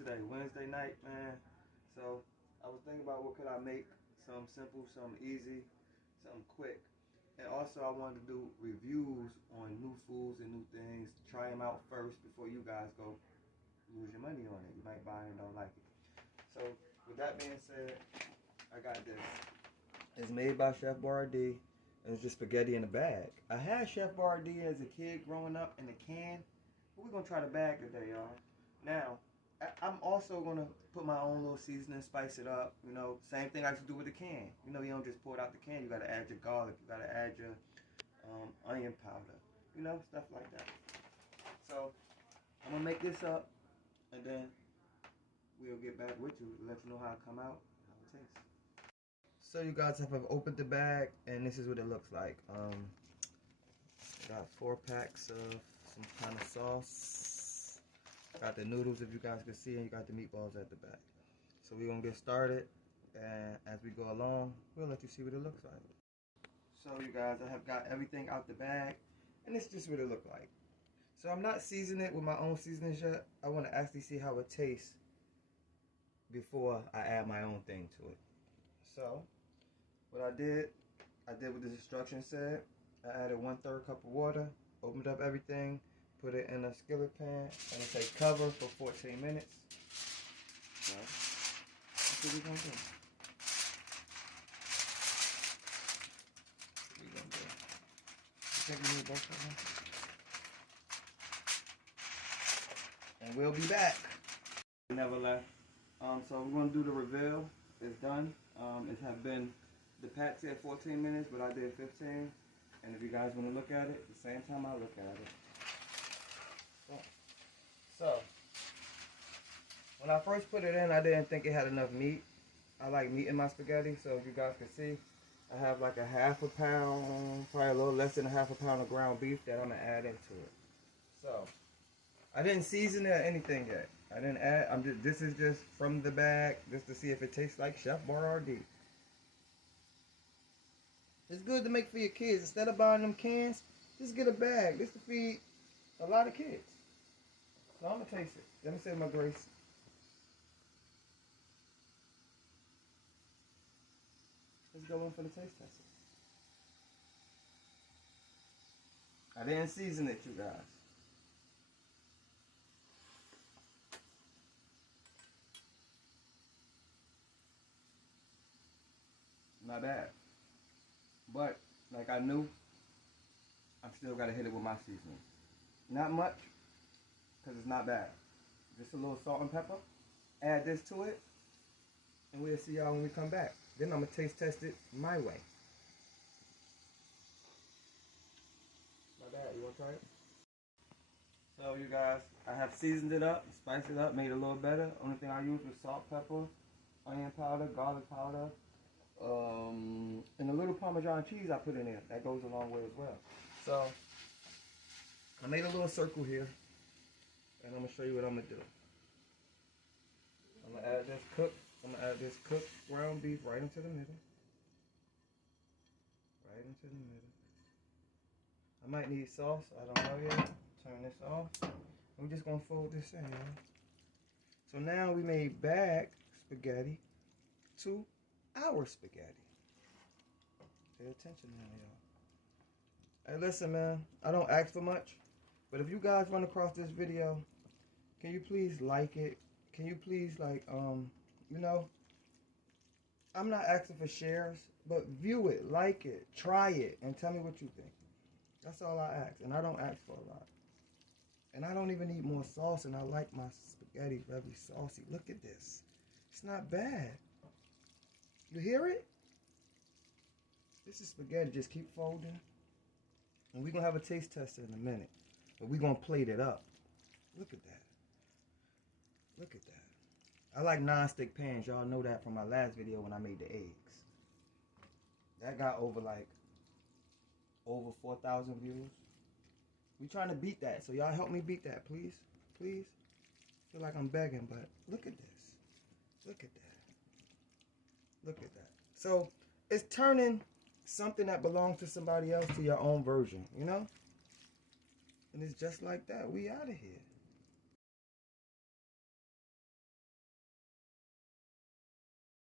today? Wednesday night, man. So I was thinking about what could I make, something simple, something easy, something quick. And also I wanted to do reviews on new foods and new things. Try them out first before you guys go lose your money on it. You might buy it and don't like it. So with that being said, I got this. It's made by Chef Boyardee. And it's just spaghetti in a bag. I had Chef Boyardee as a kid growing up in a can. But we're going to try the bag today, y'all. Now, I'm also going to put my own little seasoning, spice it up. You know, same thing I used to do with the can. You know, you don't just pour it out the can. You got to add your garlic. You got to add your onion powder. You know, stuff like that. So, I'm going to make this up. And then we'll get back with you to let you know how it come out and how it tastes. So you guys have opened the bag, and this is what it looks like. Got 4 packs of some kind of sauce. Got the noodles, if you guys can see, and you got the meatballs at the back. So we're gonna get started, and as we go along, we'll let you see what it looks like. So you guys, I have got everything out the bag, and this is just what it looks like. So I'm not seasoning it with my own seasonings yet. I want to actually see how it tastes before I add my own thing to it. So what I did what the instructions said. I added 1/3 cup of water, opened up everything, put it in a skillet pan, and it says cover for 14 minutes. So, that's what we're gonna do. That's what we're gonna do. You think we need both of them? And we'll be back. Never left. So we're gonna do the reveal. It's done. It have been, the pack said 14 minutes, but I did 15. And if you guys want to look at it, the same time I look at it. So, when I first put it in, I didn't think it had enough meat. I like meat in my spaghetti, so if you guys can see, I have like a 1/2 pound, probably a little less than a 1/2 pound of ground beef that I'm going to add into it. So, I didn't season it or anything yet. I didn't add, this is just from the bag, just to see if it tastes like Chef Boyardee. It's good to make for your kids. Instead of buying them cans, just get a bag. This to feed a lot of kids. So I'm going to taste it. Let me say my grace. Let's go in for the taste test. I didn't season it, you guys. Not bad. But, like I knew, I still got to hit it with my seasoning. Not much, because it's not bad. Just a little salt and pepper. Add this to it, and we'll see y'all when we come back. Then I'm going to taste test it my way. Not bad. You want to try it? So, you guys, I have seasoned it up, spiced it up, made it a little better. Only thing I used was salt, pepper, onion powder, garlic powder, and a little Parmesan cheese I put in there. That goes a long way as well. So, I made a little circle here, and I'm going to show you what I'm going to do. I'm going to add this cooked ground beef right into the middle. Right into the middle. I might need sauce. I don't know yet. Turn this off. We're just going to fold this in, y'all. So now we made bag spaghetti to our spaghetti. Pay attention now, y'all. Hey, listen, man. I don't ask for much. But if you guys run across this video, can you please like it? Can you please, like, you know, I'm not asking for shares, but view it, like it, try it, and tell me what you think. That's all I ask, and I don't ask for a lot. And I don't even need more sauce, and I like my spaghetti very saucy. Look at this. It's not bad. You hear it? This is spaghetti. Just keep folding. And we're going to have a taste tester in a minute. But we're going to plate it up. Look at that. Look at that. I like non-stick pans. Y'all know that from my last video when I made the eggs. That got over 4,000 views. We trying to beat that. So y'all help me beat that, please. Please. I feel like I'm begging, but look at this. Look at that. Look at that. So it's turning something that belongs to somebody else to your own version, you know? And it's just like that. We out of here.